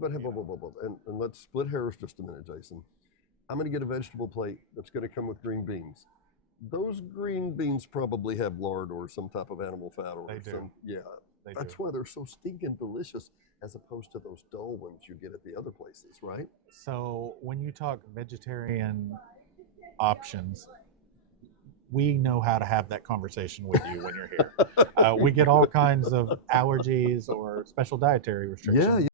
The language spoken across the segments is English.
but and let's split hairs just a minute, Jason. I'm going to get a vegetable plate that's going to come with green beans. Those green beans probably have lard or some type of animal fat or some. Yeah, that's why they're so stinking delicious, as opposed to those dull ones you get at the other places, right? So when you talk vegetarian options, we know how to have that conversation with you when you're here. We get all kinds of allergies or special dietary restrictions. Yeah.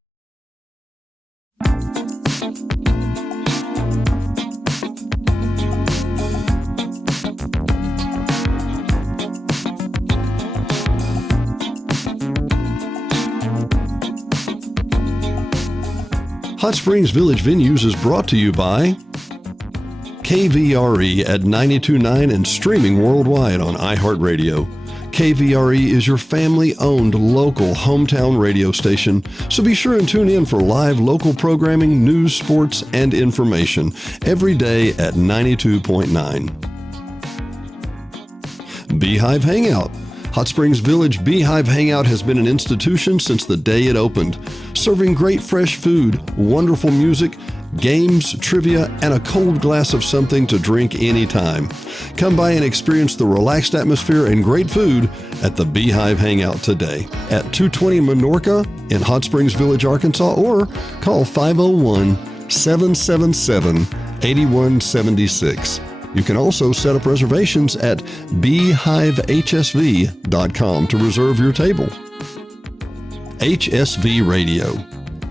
Hot Springs Village Venues is brought to you by KVRE at 92.9 and streaming worldwide on iHeartRadio. KVRE is your family-owned local hometown radio station, so be sure and tune in for live local programming, news, sports, and information every day at 92.9. Beehive Hangout. Hot Springs Village Beehive Hangout has been an institution since the day it opened, serving great fresh food, wonderful music, games, trivia, and a cold glass of something to drink anytime. Come by and experience the relaxed atmosphere and great food at the Beehive Hangout today at 220 Minorca in Hot Springs Village, Arkansas, or call 501-777-8176. You can also set up reservations at beehivehsv.com to reserve your table. HSV Radio.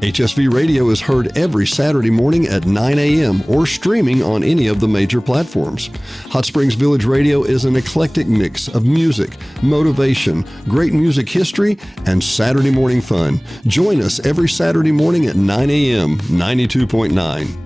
HSV Radio is heard every Saturday morning at 9 a.m. or streaming on any of the major platforms. Hot Springs Village Radio is an eclectic mix of music, motivation, great music history, and Saturday morning fun. Join us every Saturday morning at 9 a.m. 92.9.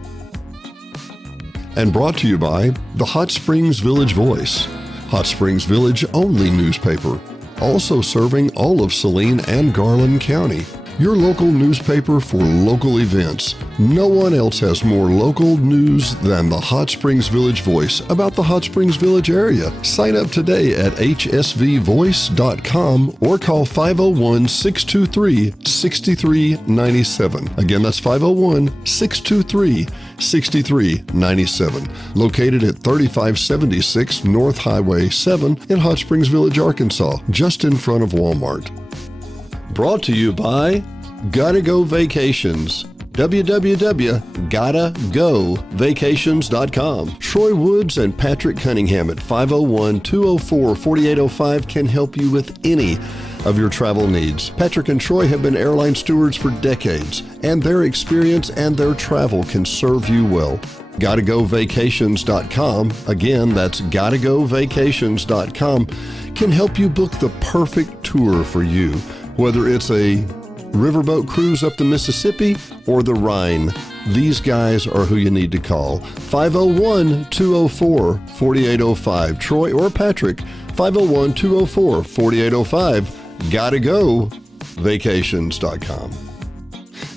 And brought to you by the Hot Springs Village Voice, Hot Springs Village only newspaper, also serving all of Saline and Garland County. Your local newspaper for local events. No one else has more local news than the Hot Springs Village Voice about the Hot Springs Village area. Sign up today at hsvvoice.com or call 501-623-6397. Again, that's 501-623-6397. Located at 3576 North Highway 7 in Hot Springs Village, Arkansas, just in front of Walmart. Brought to you by Gotta Go Vacations. www.gottagovacations.com. Troy Woods and Patrick Cunningham at 501-204-4805 can help you with any of your travel needs. Patrick and Troy have been airline stewards for decades, and their experience and their travel can serve you well. GottaGoVacations.com, again, that's GottaGoVacations.com, can help you book the perfect tour for you. Whether it's a riverboat cruise up the Mississippi or the Rhine, these guys are who you need to call. 501-204-4805. Troy or Patrick, 501-204-4805. GottaGoVacations.com.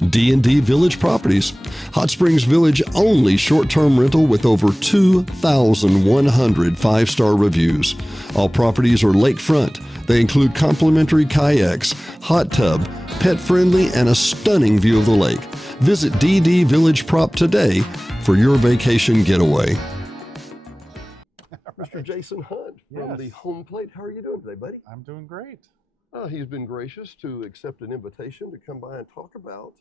D&D Village Properties. Hot Springs Village only short-term rental with over 2,100 five-star reviews. All properties are lakefront. They include complimentary kayaks, hot tub, pet-friendly, and a stunning view of the lake. Visit DD Village Prop today for your vacation getaway. Mr. Jason Hunt from the Home Plate. How are you doing today, buddy? I'm doing great. He's been gracious to accept an invitation to come by and talk about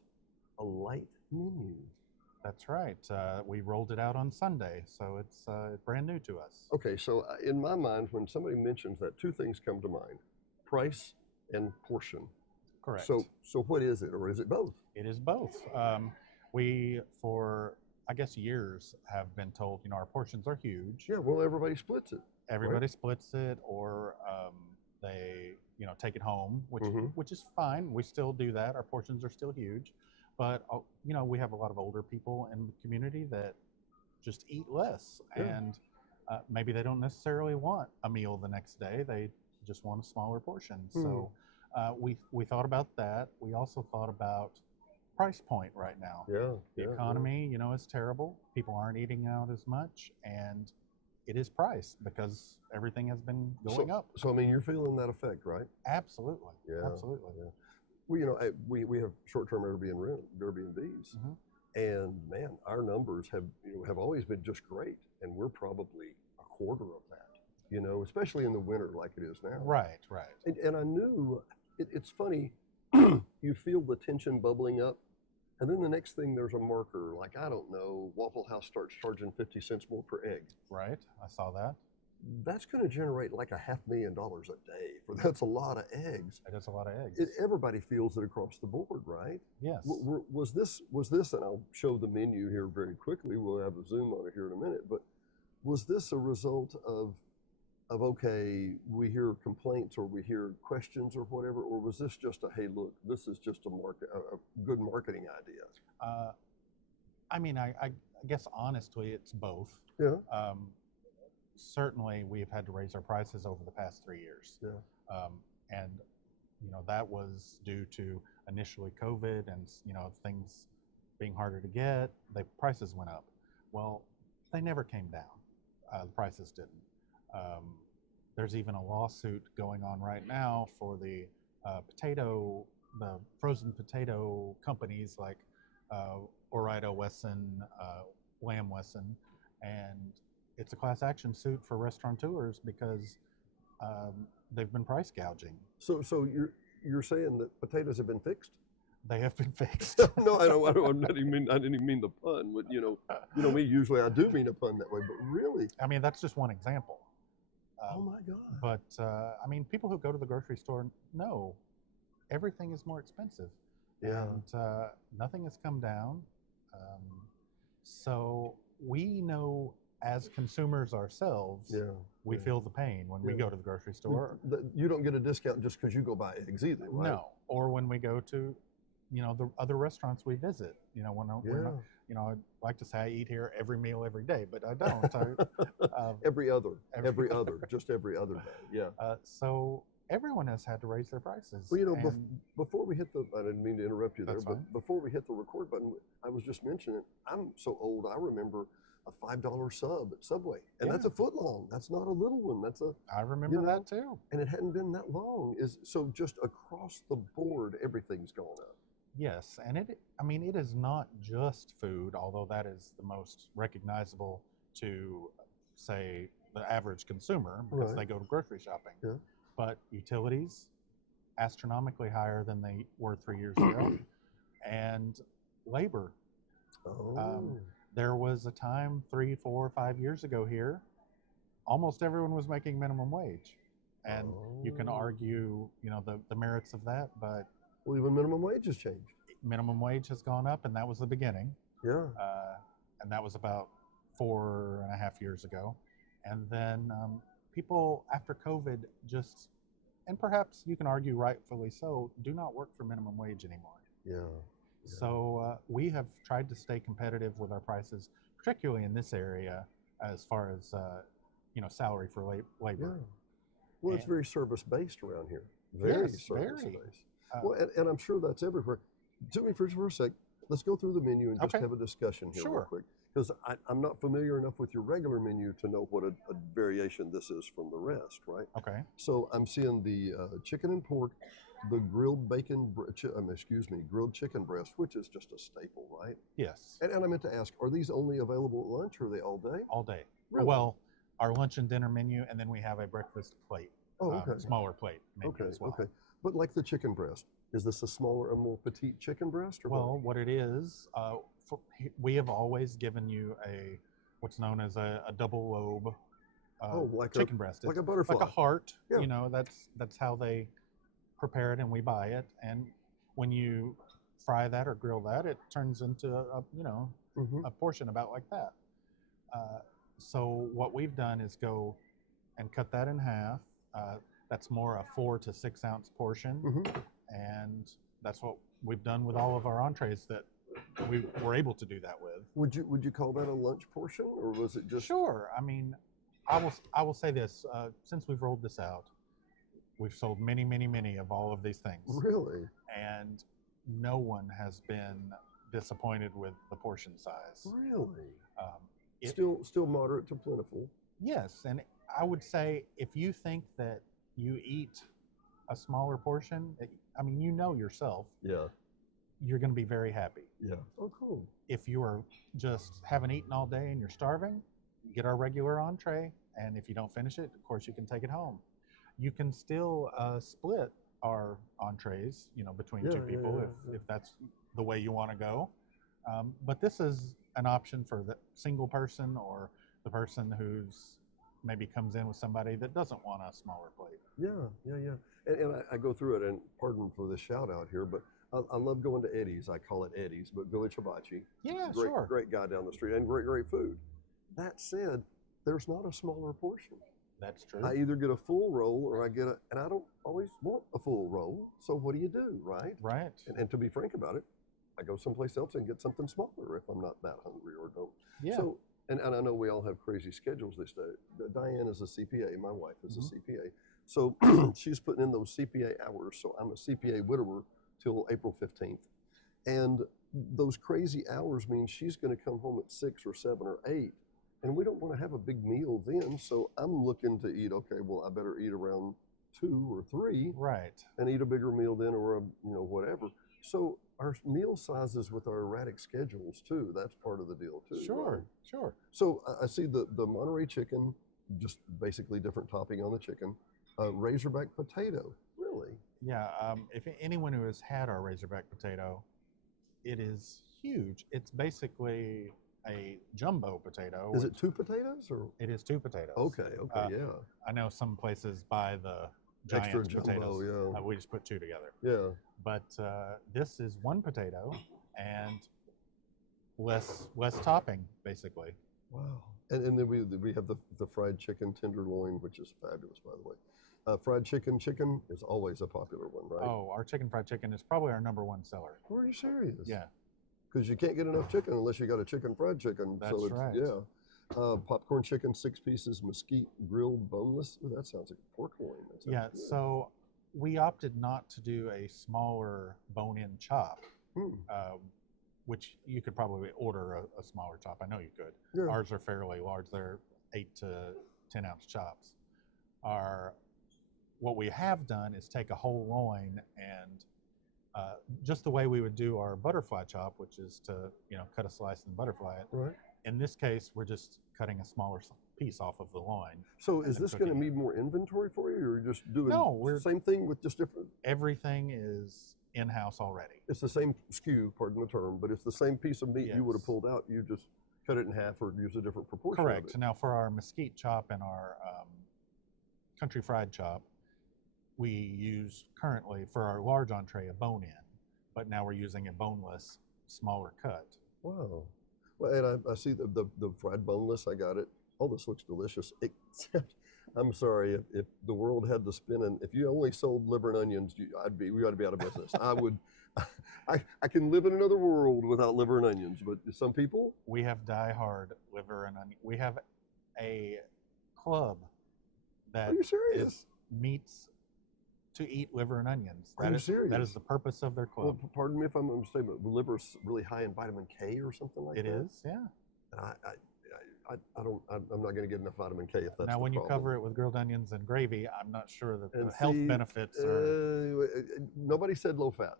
a light menu. That's right. We rolled it out on Sunday, so it's brand new to us. Okay, so in my mind, when somebody mentions that, two things come to mind: price and portion. Correct. So what is it, or is it both? It is both. We, for I guess years, have been told, our portions are huge. Yeah, well, everybody splits it. Everybody splits it, or they, take it home, which is fine. We still do that. Our portions are still huge. But, we have a lot of older people in the community that just eat less. Yeah. And maybe they don't necessarily want a meal the next day. They just want a smaller portion. So we thought about that. We also thought about price point right now. Yeah. The economy, is terrible. People aren't eating out as much. And it is priced because everything has been going up. So, you're feeling that effect, right? Absolutely. Yeah. Absolutely. Yeah. Well, we have short-term Airbnbs, and man, our numbers have always been just great, and we're probably a quarter of that. Especially in the winter like it is now. Right. And I knew it's funny. You feel the tension bubbling up, and then the next thing there's a marker, like, I don't know, Waffle House starts charging 50 cents more per egg. Right. I saw that. That's going to generate like $500,000 a day. That's a lot of eggs. It is a lot of eggs. Everybody feels it across the board, right? Yes. Was this, and I'll show the menu here very quickly. We'll have a zoom on it here in a minute. But was this a result of okay, we hear complaints or we hear questions or whatever, or was this just hey, look, this is just a good marketing idea? I mean, I guess honestly, it's both. Yeah. Certainly, we've had to raise our prices over the past 3 years. Yeah. And that was due to initially COVID and things being harder to get. The prices went up. Well, they never came down. The prices didn't. There's even a lawsuit going on right now for the frozen potato companies like Ore-Ida, Wesson, Lamb Wesson, and it's a class action suit for restaurateurs because they've been price gouging. So you're saying that potatoes have been fixed? They have been fixed. No, I didn't even mean the pun, but me, usually I do mean a pun that way, but really. I mean, that's just one example. Oh my God. But I mean, people who go to the grocery store know everything is more expensive. Yeah. And nothing has come down. So we know as consumers ourselves, we feel the pain when we go to the grocery store. You don't get a discount just because you go buy eggs either, right? No. Or when we go to, the other restaurants we visit. I'd like to say I eat here every meal every day, but I don't. Every other, just every other day. Yeah. So everyone has had to raise their prices. Well, before we hit I didn't mean to interrupt you there, That's but fine. before we hit the record button, I was just mentioning, I'm so old, I remember a $5 sub at Subway, and that's a foot long. That's not a little one. I remember that too. And it hadn't been that long. So just across the board, everything's gone up. Yes, and it is not just food, although that is the most recognizable to, say, the average consumer because they go to grocery shopping. Yeah. But utilities, astronomically higher than they were 3 years ago, and labor. Oh. There was a time 3, 4, 5 years ago here, almost everyone was making minimum wage. And you can argue, the merits of that, but well, even minimum wage has changed. Minimum wage has gone up, and that was the beginning. Yeah. And that was about 4.5 years ago. And then people after COVID and perhaps you can argue rightfully so, do not work for minimum wage anymore. Yeah. So we have tried to stay competitive with our prices, particularly in this area, as far as salary for labor. Yeah. Well, it's very service-based around here. Very service-based. Well, and I'm sure that's everywhere. Do me for a sec. Let's go through the menu and just have a discussion here real quick. Because I'm not familiar enough with your regular menu to know what a variation this is from the rest, right? Okay. So I'm seeing the chicken and pork, the grilled grilled chicken breast, which is just a staple, right? Yes. And I meant to ask, are these only available at lunch or are they all day? All day. Really? Well, our lunch and dinner menu, and then we have a breakfast plate. Oh, okay. Smaller plate menu as well. Okay. But like the chicken breast, is this a more petite chicken breast? Or what it is, we have always given you what's known as a double lobe chicken breast. Like a butterfly. Like a heart. Yeah. That's how they prepare it, and we buy it. And when you fry that or grill that, it turns into a portion about like that. So what we've done is go and cut that in half. That's more a 4 to 6 ounce portion, and that's what we've done with all of our entrees that we were able to do that with. Would you call that a lunch portion, or was it just? Sure. I mean, I will say this: since we've rolled this out, we've sold many, many, many of all of these things. Really? And no one has been disappointed with the portion size. Really? Still moderate to plentiful. Yes, and I would say if you think that you eat a smaller portion, I mean, you know yourself, Yeah. you're going to be very happy. Yeah. Oh, cool. If you are just haven't eaten all day and you're starving, get our regular entree, and if you don't finish it, of course you can take it home. You can still split our entrees, between two people if that's the way you want to go. But this is an option for the single person or the person who's maybe comes in with somebody that doesn't want a smaller plate. Yeah. And I go through it, and pardon for the shout out here, but I love going to Eddie's. I call it Eddie's, but Village Hibachi. Yeah, great, sure. Great guy down the street and great food. That said, there's not a smaller portion. That's true. I either get a full roll or I get and I don't always want a full roll. So what do, right? Right. And to be frank about it, I go someplace else and get something smaller if I'm not that hungry or don't. Yeah. So, and I know we all have crazy schedules these days. Diane is a CPA. My wife is a CPA. So she's putting in those CPA hours. So I'm a CPA widower till April 15th. And those crazy hours mean she's going to come home at 6 or 7 or 8. And we don't want to have a big meal then. So I'm looking to eat, okay, well, I better eat around 2 or 3. Right. And eat a bigger meal then or, whatever. So our meal sizes with our erratic schedules too, that's part of the deal too. Sure, right? sure. So I see the Monterey chicken, just basically different topping on the chicken. Razorback potato, really? Yeah, if anyone who has had our Razorback potato, it is huge. It's basically a jumbo potato. Is it 2 potatoes or? It is 2 potatoes. Okay, yeah. I know some places buy the Extra giant jumbo, potatoes. yeah. We just put 2 together. Yeah. But this is 1 potato and less topping, basically. Wow. And then we have the fried chicken tenderloin, which is fabulous, by the way. Fried chicken is always a popular one, right? Oh, our fried chicken is probably our #1 seller. Are you serious? Yeah. Because you can't get enough chicken unless you got a chicken fried chicken. That's so it's, right. Yeah. Popcorn chicken, 6 pieces, mesquite grilled boneless. Ooh, that sounds like pork loin. Yeah. Good. So we opted not to do a smaller bone-in chop, which you could probably order a smaller chop. I know you could. Yeah. Ours are fairly large. They're 8 to 10 ounce chops. What we have done is take a whole loin and just the way we would do our butterfly chop, which is to cut a slice and butterfly it. Right. In this case, we're just cutting a smaller piece off of the loin. So is this going to need more inventory for you, or you're just doing the same thing with just different? Everything is in-house already. It's the same SKU, pardon the term, but it's the same piece of meat you would have pulled out. You just cut it in half or use a different proportion. Correct. Of it. Now for our mesquite chop and our country fried chop, we use currently for our large entree a bone-in, but now we're using a boneless, smaller cut. Wow. Well, and I see the fried boneless. I got it. Oh, this looks delicious. Except, I'm sorry, if the world had to spin, and if you only sold liver and onions, we ought to be out of business. I would. I can live in another world without liver and onions, but some people. We have die-hard liver and onion. We have a club that Are you serious? meets to eat liver and onions. Are you serious? That is the purpose of their club. Well, pardon me if I'm mistaken, but liver's really high in vitamin K or something like that. It is, yeah. And I'm not going to get enough vitamin K if that's now, the when you problem. cover it with grilled onions and gravy, I'm not sure that And the health see, benefits are. Nobody said low fat.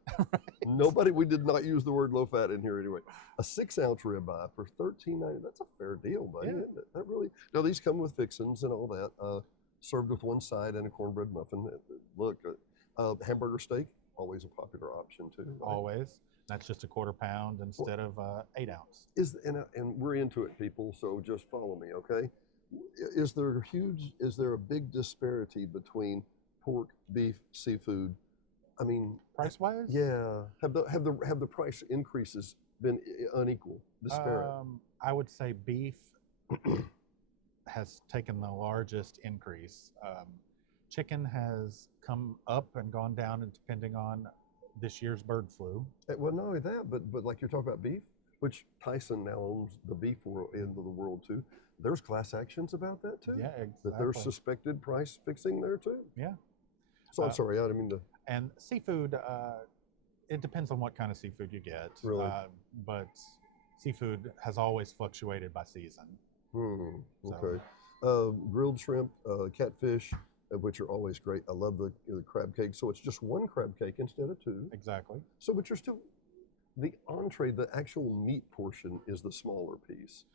Right. We did not use the word low fat in here anyway. A 6-ounce ribeye for $13.90. That's a fair deal, buddy. Yeah. Isn't it? That really. Now these come with fixins and all that. Served with 1 side and a cornbread muffin. Look, hamburger steak, always a popular option too. Right? Always. That's just a 1/4 pound instead of 8 ounce. And we're into it, people. So just follow me, okay? Is there a big disparity between pork, beef, seafood? I mean, Price wise? yeah. Have the price increases been unequal, disparate? I would say beef has taken the largest increase. Chicken has come up and gone down, and depending on this year's bird flu. Well, not only that, but like you're talking about beef, which Tyson now owns the beef end of the world too. There's class actions about that too. Yeah, exactly. That there's suspected price fixing there too. Yeah. So I'm sorry, I didn't mean to. And seafood, it depends on what kind of seafood you get. Really? But seafood has always fluctuated by season. Okay. Grilled shrimp, catfish, which are always great. I love the crab cake. So it's just one crab cake instead of two. Exactly. So, but you're still, the entree, the actual meat portion is the smaller piece.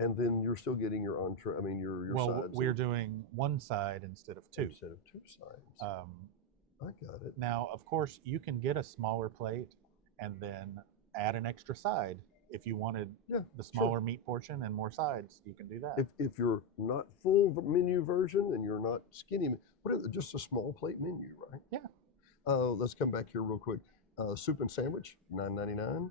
And then you're still getting your entree, your Well, sides. we're doing one side instead of two. Instead of two sides. I got it. Now, of course, you can get a smaller plate and then add an extra side. If you wanted the smaller meat portion and more sides, you can do that. If you're not full menu version and you're not skinny, just a small plate menu, right? Yeah. Let's come back here real quick. Soup and sandwich, $9.99.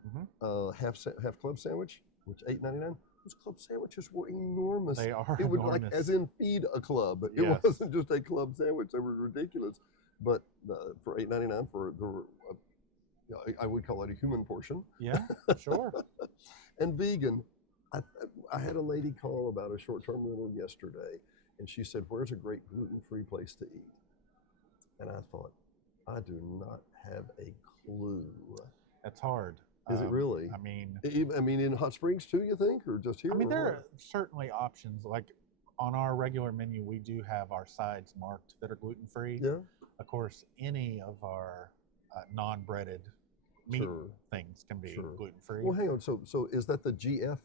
Half club sandwich, which $8.99. Those club sandwiches were enormous. They are It would enormous. as in feed a club. It Yes. wasn't just a club sandwich. They were ridiculous. But for $8.99 I would call it a human portion. Yeah, sure. And vegan. I had a lady call about a short-term rental yesterday, and she said, "Where's a great gluten-free place to eat?" And I thought, I do not have a clue. That's hard. Is it really? I mean, in Hot Springs too, you think, or just here? there are certainly options. Like on our regular menu, we do have our sides marked that are gluten-free. Yeah. Of course, any of our non-breaded meat things can be gluten-free. Well, hang on. So is that the GF,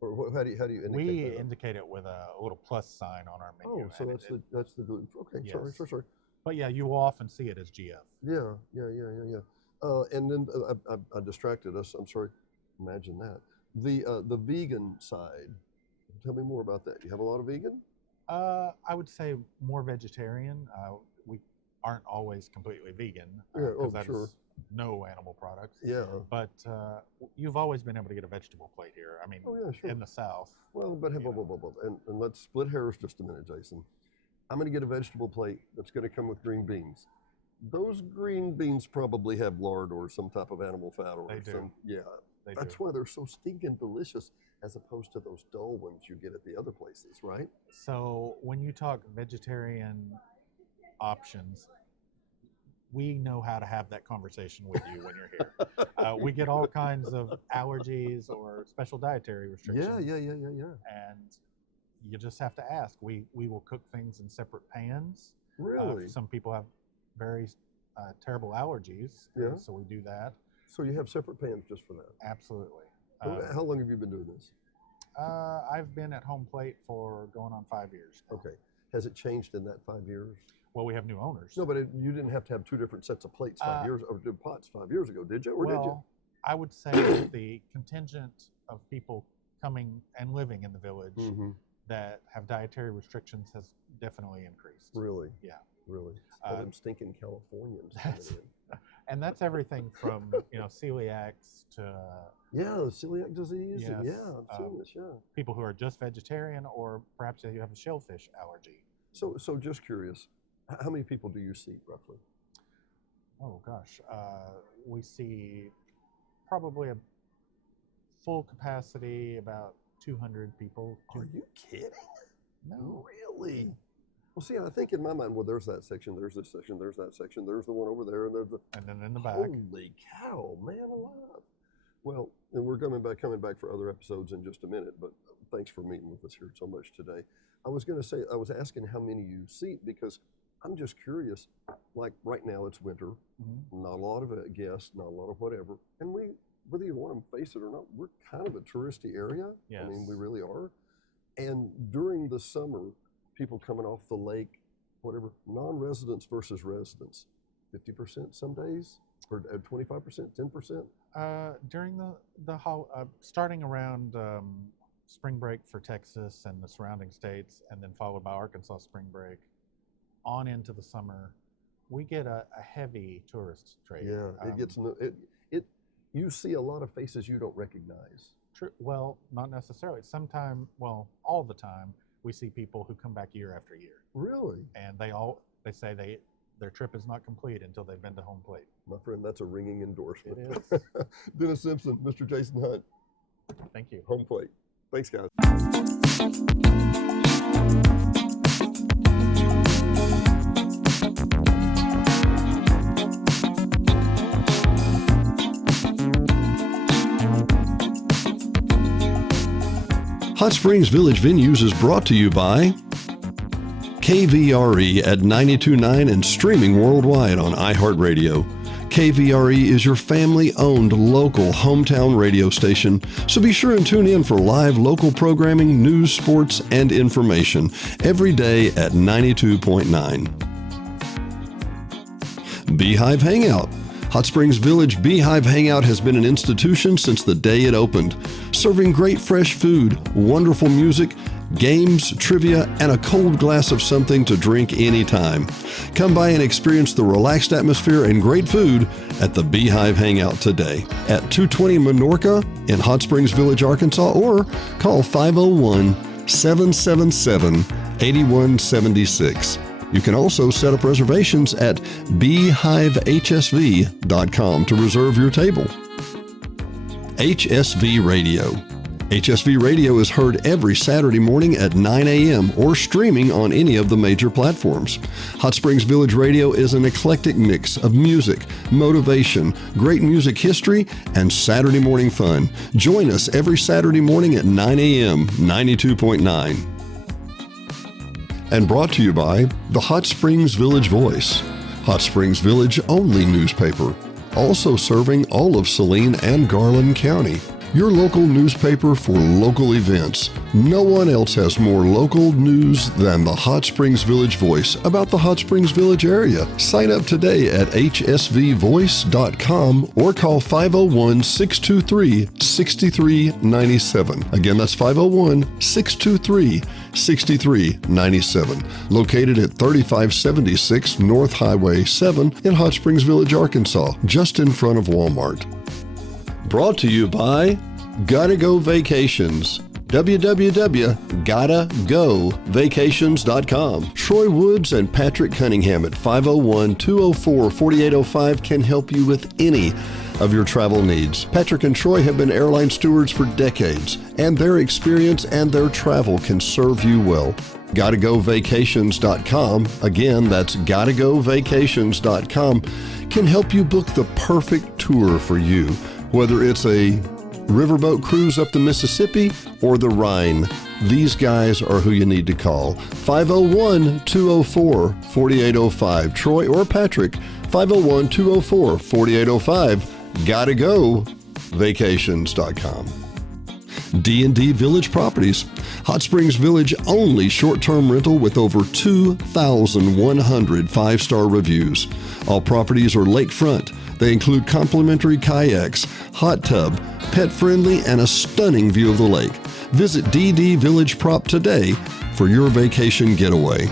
or how do you indicate We that? indicate it with a little plus sign on our menu. Oh, so that's the gluten. Okay, Yes. sorry. But yeah, you will often see it as GF. Yeah. And then I distracted us. I'm sorry. Imagine that. The vegan side. Tell me more about that. You have a lot of vegan? I would say more vegetarian. We aren't always completely vegan Yeah, because that sure. is no animal products. Yeah. But you've always been able to get a vegetable plate here. I mean, Sure. in the South. Well, but and let's split hairs just a minute, Jason. I'm going to get a vegetable plate that's going to come with green beans. Those green beans probably have lard or some type of animal fat or They do. some. Yeah. They That's do. why they're so stinking delicious, as opposed to those dull ones you get at the other places, right? So when you talk vegetarian options, we know how to have that conversation with you when you're here. We get all kinds of allergies or special dietary restrictions. Yeah. And you just have to ask. We will cook things in separate pans. Really? Some people have very terrible allergies, so we do that. So you have separate pans just for that? Absolutely. How long have you been doing this? I've been at Home Plate for going on 5 years now. Okay. Has it changed in that 5 years? Well, we have new owners. No, but you didn't have to have two different sets of plates 5 years, or pots 5 years ago, did you? Or did you? I would say that the contingent of people coming and living in the village that have dietary restrictions has definitely increased. Really? Yeah. Really? All them stinking Californians coming in. And that's everything from celiacs to celiac disease. Yes, I've seen this. Yeah. people who are just vegetarian, or perhaps you have a shellfish allergy. So just curious, how many people do you see roughly? Oh gosh, we see probably a full capacity about 200 people. Are you kidding? No. Really? Well, see, I think in my mind, well, there's that section, there's this section, there's that section, there's the one over there, and there's the. And then in the back. Holy cow, man alive! Well, and we're coming back for other episodes in just a minute. But thanks for meeting with us here so much today. I was asking how many you seat, because I'm just curious. Like right now, it's winter, not a lot of guests, not a lot of whatever, and whether you want to face it or not, we're kind of a touristy area. Yes. I mean, we really are. And during the summer, people coming off the lake, whatever, non-residents versus residents, 50% some days, or 25%, 10%? During starting around spring break for Texas and the surrounding states, and then followed by Arkansas spring break, on into the summer, we get a heavy tourist trade. Yeah, it gets you see a lot of faces you don't recognize. True. Well, not necessarily. All the time, we see people who come back year after year. Really? And they say their trip is not complete until they've been to Home Plate. My friend, that's a ringing endorsement. It is. Dennis Simpson, Mr. Jason Hunt. Thank you. Home Plate. Thanks, guys. Hot Springs Village Venues is brought to you by KVRE at 92.9 and streaming worldwide on iHeartRadio. KVRE is your family-owned local hometown radio station, so be sure and tune in for live local programming, news, sports, and information every day at 92.9. Beehive Hangout. Hot Springs Village Beehive Hangout has been an institution since the day it opened, serving great fresh food, wonderful music, games, trivia, and a cold glass of something to drink anytime. Come by and experience the relaxed atmosphere and great food at the Beehive Hangout today at 220 Minorca in Hot Springs Village, Arkansas, or call 501-777-8176. You can also set up reservations at beehivehsv.com to reserve your table. HSV Radio. HSV Radio is heard every Saturday morning at 9 a.m. or streaming on any of the major platforms. Hot Springs Village Radio is an eclectic mix of music, motivation, great music history, and Saturday morning fun. Join us every Saturday morning at 9 a.m. 92.9. And brought to you by the Hot Springs Village Voice, Hot Springs Village only newspaper, also serving all of Saline and Garland County. Your local newspaper for local events. No one else has more local news than the Hot Springs Village Voice about the Hot Springs Village area. Sign up today at hsvvoice.com or call 501-623-6397. Again, that's 501-623-6397. Located at 3576 North Highway 7 in Hot Springs Village, Arkansas, just in front of Walmart. Brought to you by Gotta Go Vacations. www.gottagovacations.com. Troy Woods and Patrick Cunningham at 501-204-4805 can help you with any of your travel needs. Patrick and Troy have been airline stewards for decades, and their experience and their travel can serve you well. GottaGoVacations.com, again, that's GottaGoVacations.com, can help you book the perfect tour for you. Whether it's a riverboat cruise up the Mississippi or the Rhine, these guys are who you need to call. 501-204-4805. Troy or Patrick, 501-204-4805. GottaGoVacations.com. D&D Village Properties. Hot Springs Village only short-term rental with over 2,100 five-star reviews. All properties are lakefront. They include complimentary kayaks, hot tub, pet-friendly, and a stunning view of the lake. Visit DD Village Prop today for your vacation getaway.